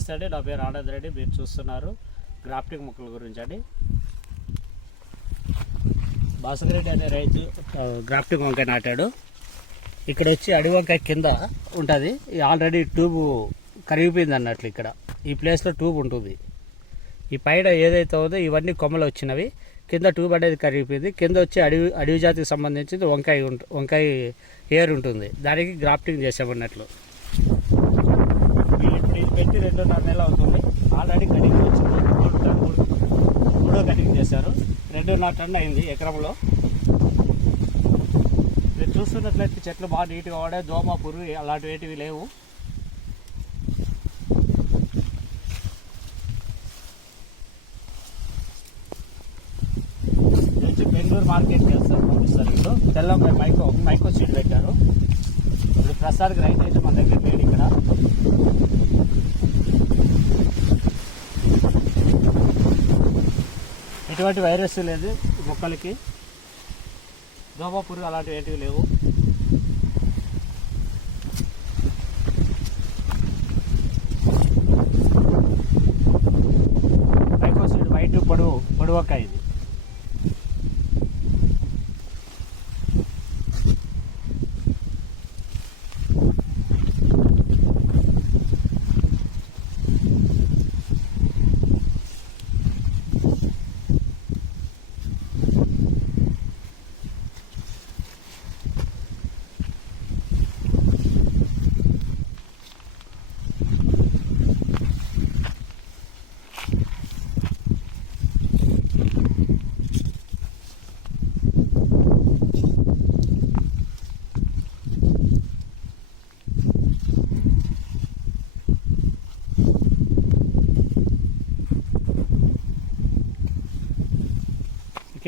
నమస్తే అండి, నా పేరు ఆనంద్ రెడ్డి. మీరు చూస్తున్నారు గ్రాఫ్టింగ్ మొక్కల గురించి అండి. బాసుగిరెడ్డి అనే రైతు గ్రాఫ్టింగ్ వంకాయ నాటాడు. ఇక్కడ వచ్చి అడి వంకాయ కింద ఉంటుంది. ఆల్రెడీ ట్యూబ్ కరిగిపోయింది అన్నట్లు. ఇక్కడ ఈ ప్లేస్లో ట్యూబ్ ఉంటుంది. ఈ పైన ఏదైతే ఉందో ఇవన్నీ కొమ్మలు వచ్చినవి. కింద ట్యూబ్ అనేది కరిగిపోయింది. కింద వచ్చి అడవి జాతికి సంబంధించింది వంకాయ ఏర్ ఉంటుంది. దానికి గ్రాఫ్టింగ్ చేసామన్నట్లు. ఇప్పుడు ఇది పెట్టి 2.5 నెలలు అవుతుంది. ఆల్రెడీ కటింగ్ వచ్చింది. 3 టన్నులు కటింగ్ చేశారు. 2.5 టన్ను అయింది ఎకరంలో. మీరు చూస్తున్నట్లయితే చెట్లు బాగా నీట్గా వాడే, దోమ పురుగు అలాంటివి లేవు. బెంగళూరు మార్కెట్ చేస్తారు పంపిస్తారు. ఇప్పుడు తెల్ల మైకో సీడ్ పెట్టారు. ఇప్పుడు ప్రస్తుతానికి రైతు అయితే మన దగ్గర లేడు. ఇక్కడ ఎటువంటి వైరస్ లేదు మొక్కలకి, దోమ పురుగు అలాంటివి ఏంటివి లేవు. మైకో సీడ్ వైట్ పొడవకాయ ఇది.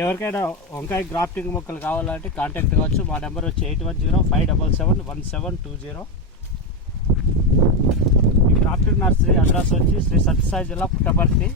ఎవరికైనా వంకాయ గ్రాఫ్టింగ్ మొక్కలు కావాలంటే కాంటాక్ట్ కావచ్చు. మా నెంబర్ వచ్చి 8105771720. ఈ గ్రాఫ్టింగ్ నర్సరీ అడ్రస్ వచ్చి శ్రీ సత్యసాయి జిల్లా పుట్టపర్తి.